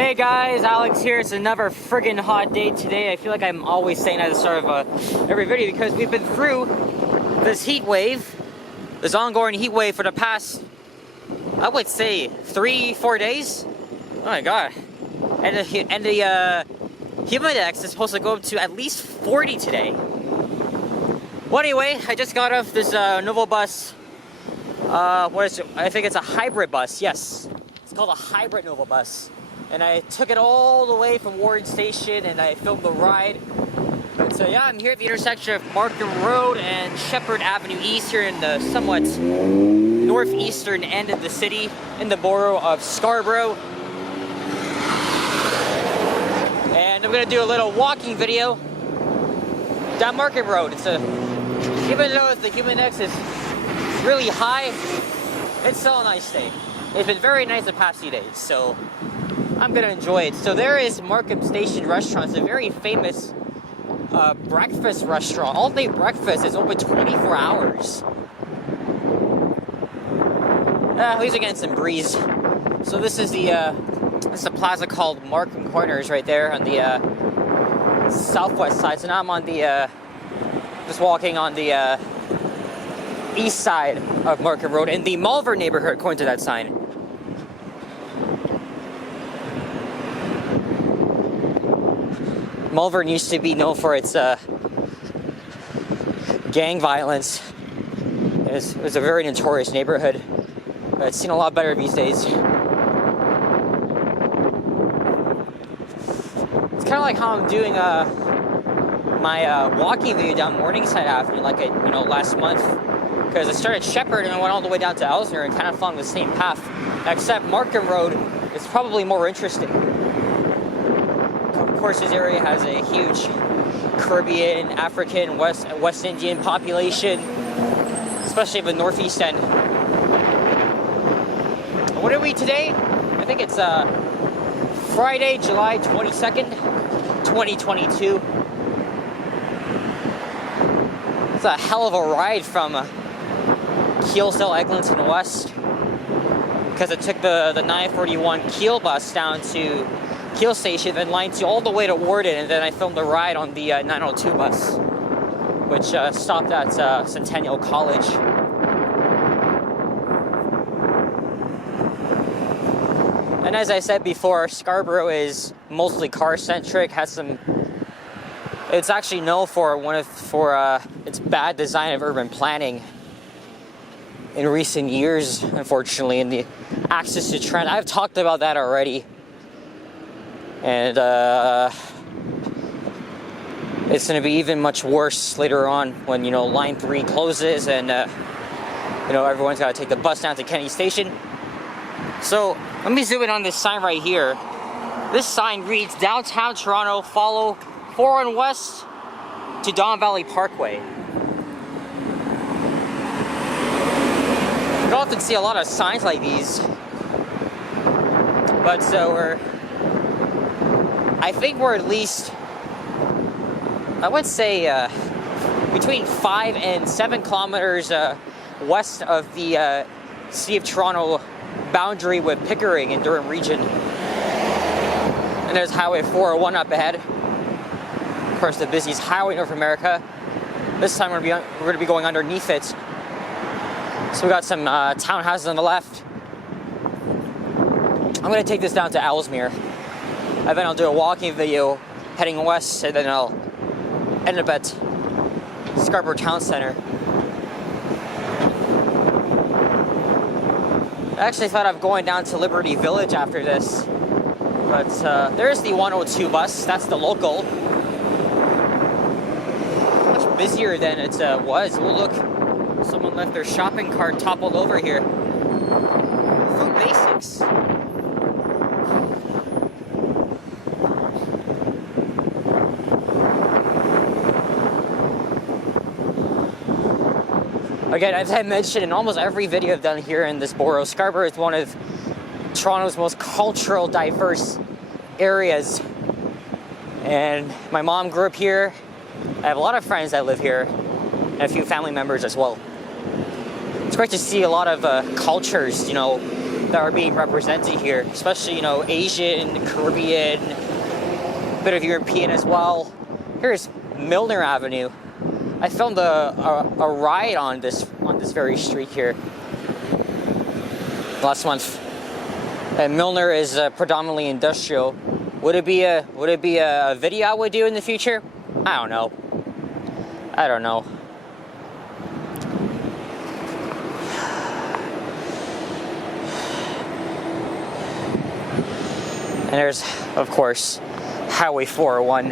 Hey guys, Alex here. It's another friggin' hot day today. I feel like I'm always saying that at the start of every video because we've been through this heat wave, this ongoing heat wave for the past, I would say, 3-4 days. Oh my god. And the humidity index is supposed to go up to at least 40 today. Well, anyway, I just got off this Novo bus. What is it? I think it's a hybrid bus. Yes, it's called a hybrid Novo bus. And I took it all the way from Warren Station and I filmed the ride. But yeah, I'm here at the intersection of Markham Road and Sheppard Avenue East here in the somewhat northeastern end of the city, in the borough of Scarborough. And I'm gonna do a little walking video down Markham Road. Even though the humidity index is really high, it's still a nice day. It's been very nice the past few days, so I'm gonna enjoy it. So there is Markham Station Restaurant. It's a very famous breakfast restaurant. All day breakfast is open 24 hours. At least we're getting some breeze. So this is the plaza called Markham Corners right there on the southwest side. So now I'm on the just walking on the east side of Markham Road in the Malvern neighborhood, according to that sign. Malvern used to be known for its gang violence. It was a very notorious neighborhood. But it's seen a lot better these days. It's kind of like how I'm doing my walking video down Morningside Avenue, like last month. Because I started Sheppard and I went all the way down to Ellesmere and kind of following the same path. Except Markham Road is probably more interesting. Of course, this area has a huge Caribbean, African, West Indian population, especially the northeast end. What are we today? I think it's Friday, July 22nd, 2022. It's a hell of a ride from Keelsdale, Eglinton West, because I took the 941 Keel bus down to Keel Station, then line 2 all the way to Warden, and then I filmed the ride on the 902 bus, which stopped at Centennial College. And as I said before, Scarborough is mostly car-centric, it's actually known for its bad design of urban planning in recent years, unfortunately, and the access to transit. I've talked about that already. And it's going to be even much worse later on when, line 3 closes and, everyone's got to take the bus down to Kennedy Station. So let me zoom in on this sign right here. This sign reads, Downtown Toronto, follow 4 West to Don Valley Parkway. You don't often see a lot of signs like these. But so I think we're at least, I would say, between 5 and 7 kilometers west of the City of Toronto boundary with Pickering and Durham region. And there's Highway 401 up ahead. Of course, the busiest highway in North America. This time we're going to be going underneath it. So we got some townhouses on the left. I'm going to take this down to Ellesmere. And then I'll do a walking video heading west, and then I'll end up at Scarborough Town Center. I actually thought of going down to Liberty Village after this, but there's the 102 bus. That's the local. Much busier than it was. Oh, look, someone left their shopping cart toppled over here. Food basics. Again, as I mentioned in almost every video I've done here in this borough, Scarborough is one of Toronto's most cultural diverse areas. And my mom grew up here. I have a lot of friends that live here, and a few family members as well. It's great to see a lot of cultures, that are being represented here, especially, you know, Asian, Caribbean, a bit of European as well. Here's Milner Avenue. I filmed a ride on this very street here last month. And Milner is predominantly industrial. Would it be a video I would do in the future? I don't know. And there's, of course, Highway 401,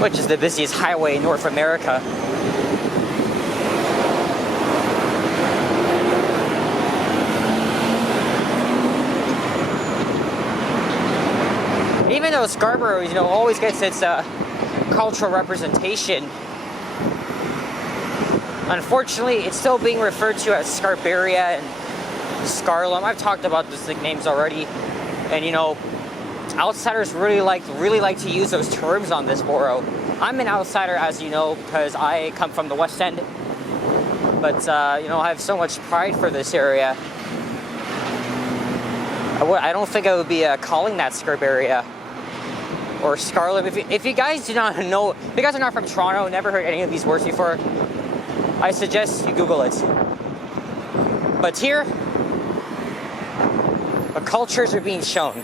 which is the busiest highway in North America. Even though Scarborough, you know, always gets its cultural representation, unfortunately, it's still being referred to as Scarborough and Scarlum. I've talked about those nicknames already, and you know, outsiders really like to use those terms on this borough. I'm an outsider, as you know, because I come from the West End, but you know, I have so much pride for this area. I don't think I would be calling that Scarborough or Scarlet. If you guys do not know, if you guys are not from Toronto, never heard any of these words before, I suggest you Google it. But here, the cultures are being shown,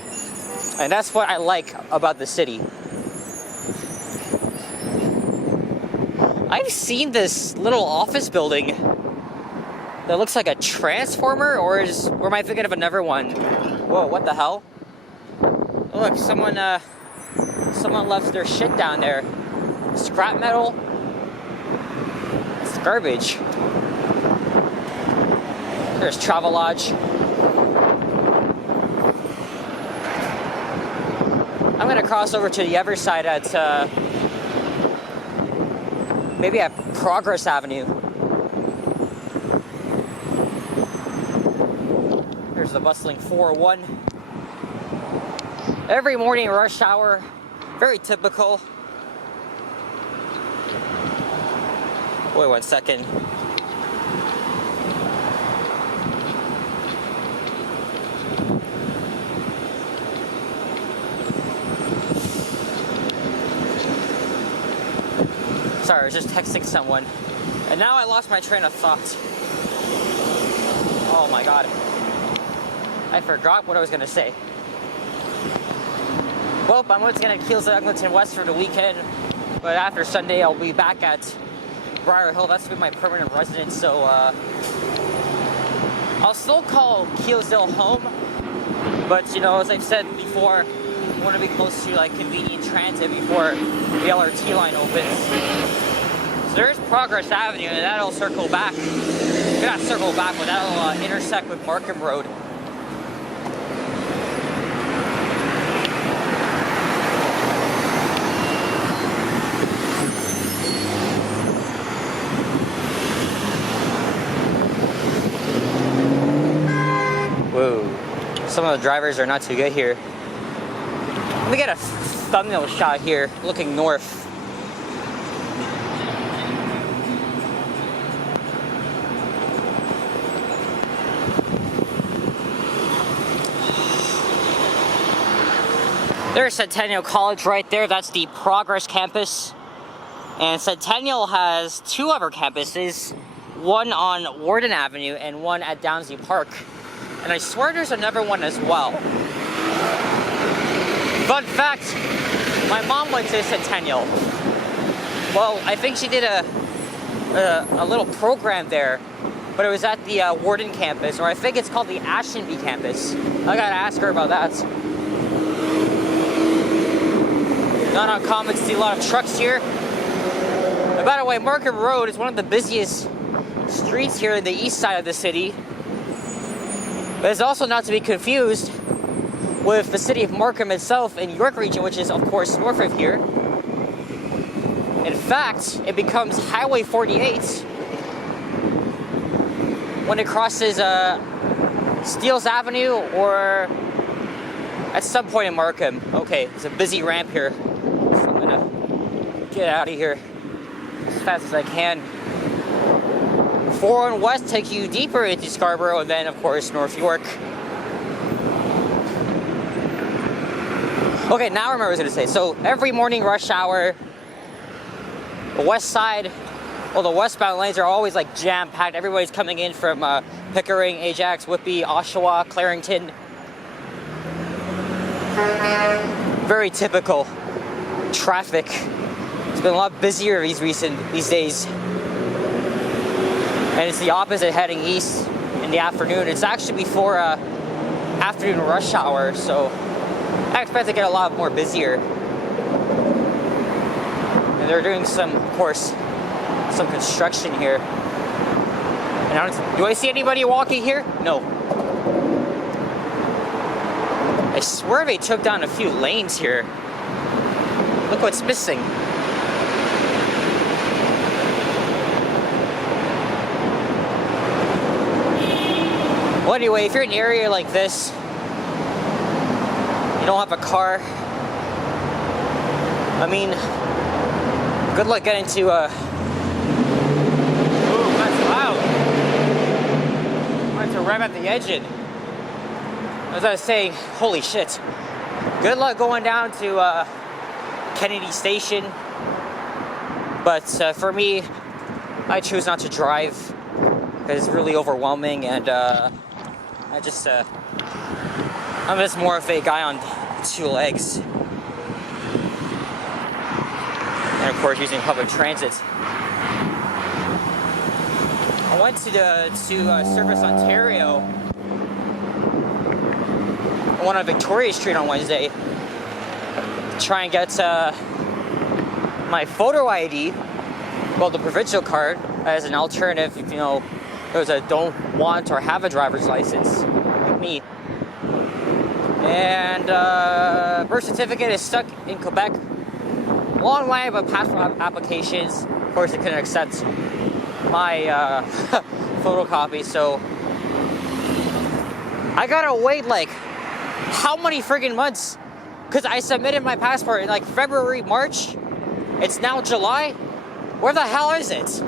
and that's what I like about the city. I've seen this little office building that looks like a transformer, or am I thinking of another one? Whoa, what the hell? Look, someone left their shit down there. Scrap metal. It's garbage. There's Travelodge. I'm gonna cross over to the other side at maybe at Progress Avenue. There's the bustling 401. Every morning rush hour, very typical. Wait 1 second. Sorry, I was just texting someone. And now I lost my train of thought. Oh my god. I forgot what I was going to say. Well, I'm once going to Keelsdale, Eglinton West for the weekend. But after Sunday, I'll be back at Briar Hill. That's been my permanent residence. So, I'll still call Keelsdale home. But, you know, as I've said before, I want to be close to, like, convenient transit before the LRT line opens. So there's Progress Avenue, and that'll circle back. Not circle back, but that'll intersect with Markham Road. Whoa. Some of the drivers are not too good here. Let me get a thumbnail shot here, looking north. There's Centennial College right there. That's the Progress campus. And Centennial has two other campuses, one on Warden Avenue and one at Downsview Park. And I swear there's another one as well. Fun fact, my mom went to Centennial. Well, I think she did a little program there, but it was at the Warden campus, or I think it's called the Ashtonby campus. I gotta ask her about that. Not uncommon to see a lot of trucks here. And by the way, Markham Road is one of the busiest streets here in the east side of the city. But it's also not to be confused with the city of Markham itself in York region, which is of course north of here. In fact, it becomes Highway 48 when it crosses Steeles Avenue or at some point in Markham. Okay, there's a busy ramp here, so I'm gonna get out of here as fast as I can. 4 and west take you deeper into Scarborough, and then of course North York. Okay, now I remember what I was gonna say. So every morning rush hour, the west side, well, the westbound lanes are always like jam-packed. Everybody's coming in from Pickering, Ajax, Whitby, Oshawa, Clarington. Very typical traffic. It's been a lot busier these days. And it's the opposite heading east in the afternoon. It's actually before afternoon rush hour, so I expect to get a lot more busier. And they're doing some, of course, some construction here. And do I see anybody walking here? No. I swear they took down a few lanes here. Look what's missing. Well, anyway, if you're in an area like this, you don't have a car, I mean, good luck getting to, ooh, that's loud. I wanted to rev at the engine. As I was saying, holy shit. Good luck going down to Kennedy Station. But for me, I choose not to drive because it's really overwhelming, and I'm just more of a guy on 2 legs. And of course, using public transit. I went to Service Ontario. I went on Victoria Street on Wednesday to try and get my photo ID, well, the provincial card, as an alternative if, you know, those that don't want or have a driver's license, like me. And birth certificate is stuck in Quebec. Long line of passport applications. Of course, they couldn't accept my photocopy, so I gotta wait like how many friggin' months? Because I submitted my passport in like February, March. It's now July. Where the hell is it?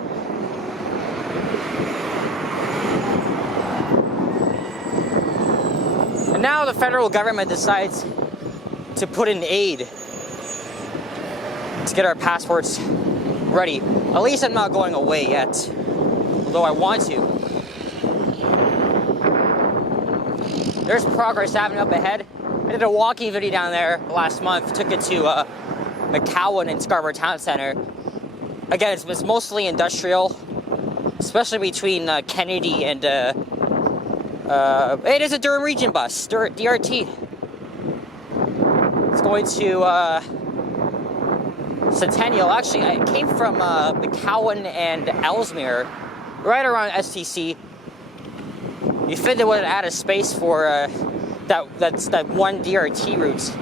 And now the federal government decides to put in aid to get our passports ready. At least I'm not going away yet, although I want to. There's Progress Avenue up ahead. I did a walking video down there last month. Took it to McCowan and Scarborough Town Center. Again, it's mostly industrial, especially between Kennedy and it is a Durham Region bus, DRT. It's going to Centennial. Actually, I came from McCowan and Ellesmere, right around STC. You fit they would add a space for that one DRT route.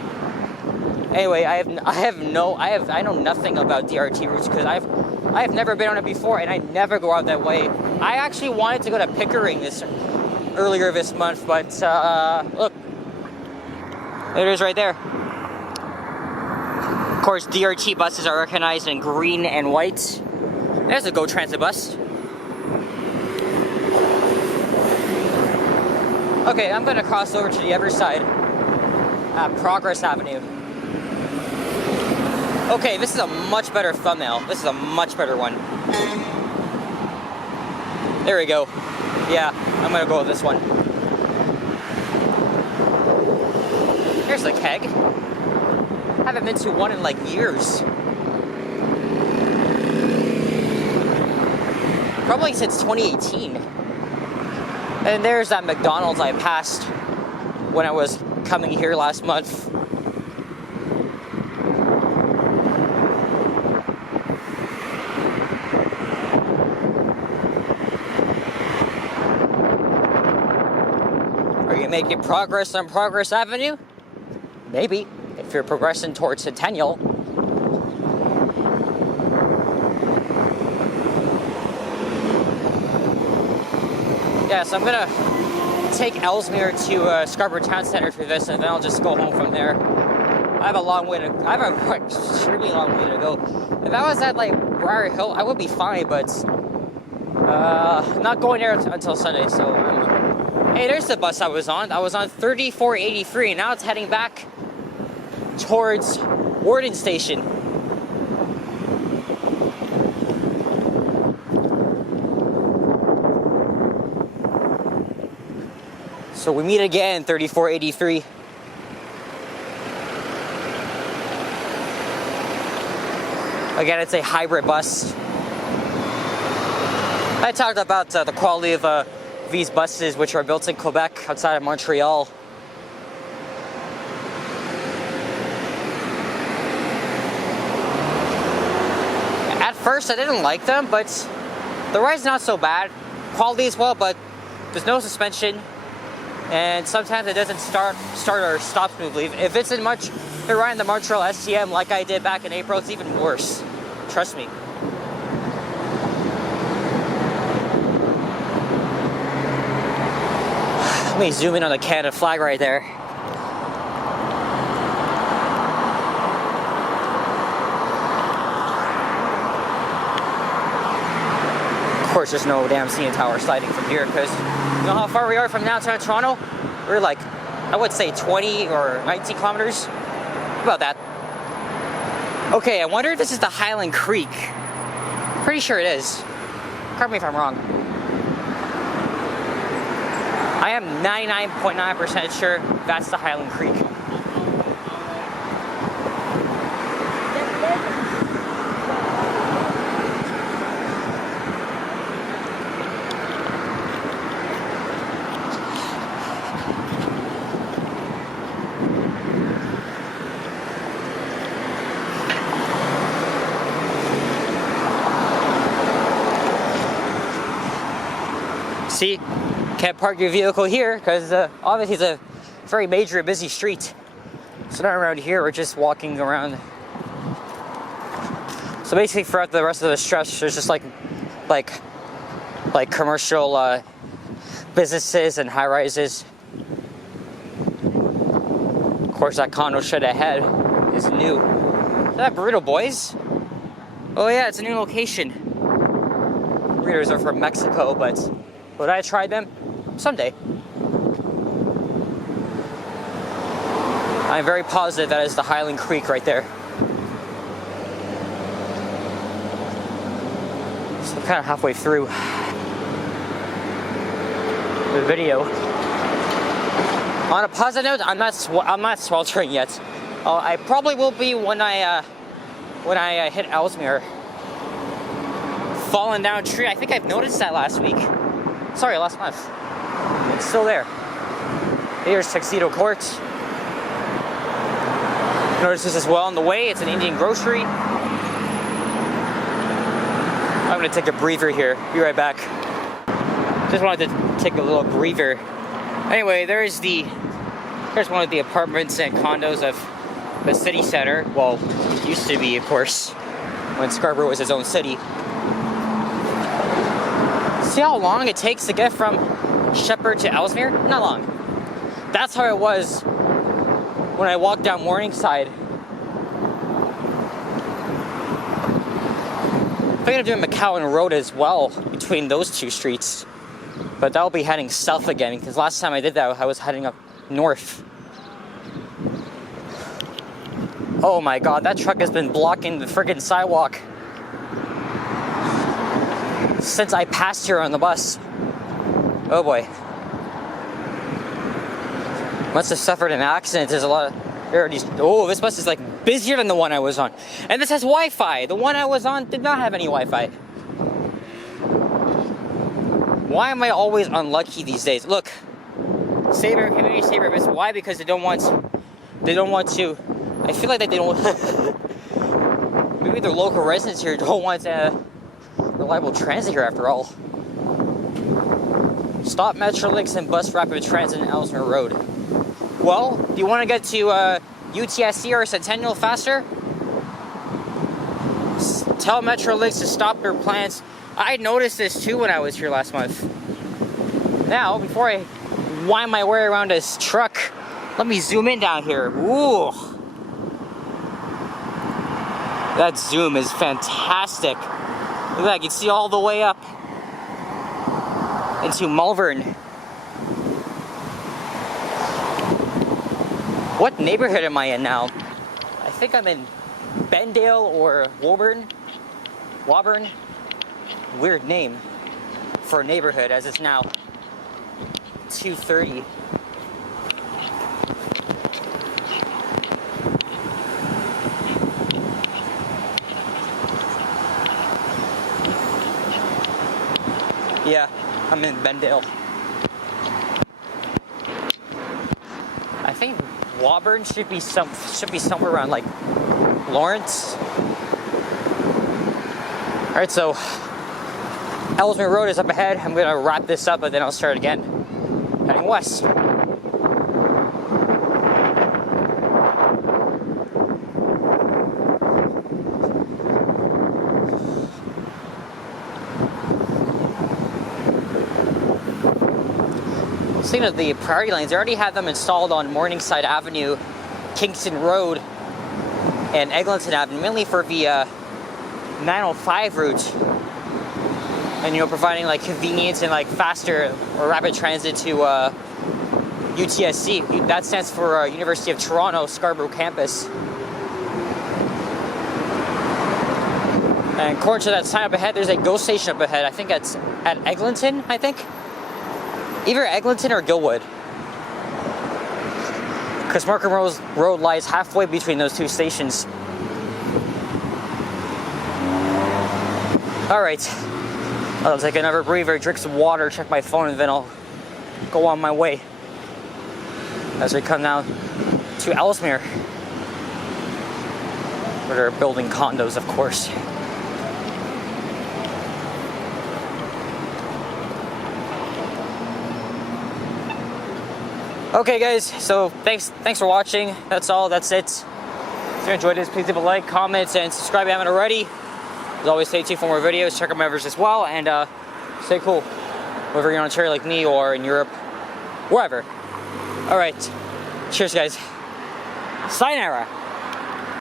Anyway, I know nothing about DRT routes because I've never been on it before, and I never go out that way. I actually wanted to go to Pickering earlier this month, but look, there it is right there. Of course, DRT buses are recognized in green and white. There's a GO Transit bus. Okay, I'm gonna cross over to the other side at Progress Avenue. Okay, this is a much better thumbnail. This is a much better one. There we go. Yeah, I'm gonna go with this one. Here's the keg. Haven't been to one in like years. Probably since 2018. And there's that McDonald's I passed when I was coming here last month. Are you making progress on Progress Avenue? Maybe, if you're progressing towards Centennial. Yeah, so I'm gonna take Ellesmere to Scarborough Town Center for this, and then I'll just go home from there. I have an extremely long way to go. If I was at like Briar Hill, I would be fine, but Not going there until Sunday, so hey, there's the bus I was on. I was on 3483, now it's heading back towards Warden Station. So we meet again, 3483. Again, it's a hybrid bus. I talked about the quality of these buses, which are built in Quebec, outside of Montreal. At first, I didn't like them, but the ride's not so bad. Quality as well, but there's no suspension, and sometimes it doesn't start or stop smoothly. If it's in you're riding the Montreal STM like I did back in April, it's even worse. Trust me. Let me zoom in on the Canada flag right there. Of course, there's no damn CN Tower sliding from here, because you know how far we are from downtown Toronto? We're like, I would say 20 or 19 kilometers. About that. Okay, I wonder if this is the Highland Creek. Pretty sure it is. Correct me if I'm wrong. I am 99.9% sure that's the Highland Creek. See? Can't park your vehicle here because obviously it's a very major and busy street. So not around here, we're just walking around. So basically throughout the rest of the stretch, there's just like commercial businesses and high rises. Of course, that condo shed ahead is new. Is that Burrito Boys? Oh yeah, it's a new location. Burritos are from Mexico, but would I try them? Someday. I'm very positive that is the Highland Creek right there. So I'm kind of halfway through the video. On a positive note, I'm not sweltering yet. I probably will be when I hit Ellesmere. Falling down a tree. I think I've noticed that last week. Sorry, last month. It's still there. Here's Tuxedo Court. Notice this as well on the way. It's an Indian grocery. I'm gonna take a breather here. Be right back. Just wanted to take a little breather. Anyway, here's one of the apartments and condos of the city center. Well, it used to be, of course, when Scarborough was its own city. See how long it takes to get from Sheppard to Ellesmere? Not long. That's how it was when I walked down Morningside. I'm thinking of doing McCowan Road as well between those two streets. But that'll be heading south again, because last time I did that, I was heading up north. Oh my god, that truck has been blocking the friggin' sidewalk since I passed here on the bus. Oh boy. Must have suffered an accident. There's a lot of... Oh, this bus is like busier than the one I was on. And this has Wi-Fi. The one I was on did not have any Wi-Fi. Why am I always unlucky these days? Look. Saber, community saver miss. Why? Because they don't want to... I feel like they don't... Maybe their local residents here don't want reliable transit here after all. Stop Metrolinx and bus rapid transit in Ellesmere Road. Well, do you want to get to UTSC or Centennial faster? Tell Metrolinx to stop their plans. I noticed this too when I was here last month. Now, before I wind my way around this truck, let me zoom in down here. Ooh. That zoom is fantastic. Look at that, you can see all the way up. into Malvern. What neighborhood am I in now? I think I'm in Bendale or Woburn. Weird name for a neighborhood, as it's now 2:30. Yeah, I'm in Bendale. I think Woburn should be somewhere around like Lawrence. All right, so Ellesmere Road is up ahead. I'm gonna wrap this up, and then I'll start again, heading west. Speaking of the priority lanes, they already have them installed on Morningside Avenue, Kingston Road, and Eglinton Avenue, mainly for the 905 route, and providing like convenience and like faster or rapid transit to UTSC. That stands for University of Toronto Scarborough campus. And according to that sign up ahead, there's a GO station up ahead. I think that's at Eglinton, I think. Either Eglinton or Gilwood. Because Markham Road lies halfway between those two stations. Alright. I'll take another breather, drink some water, check my phone, and then I'll go on my way. As we come now to Ellesmere. Where they're building condos, of course. Okay guys, so thanks for watching. That's all, that's it. If you enjoyed this, please leave a like, comment, and subscribe if you haven't already. As always, stay tuned for more videos, check out my others as well, and stay cool. Whether you're in Ontario like me or in Europe, wherever. Alright, cheers guys. Sayonara.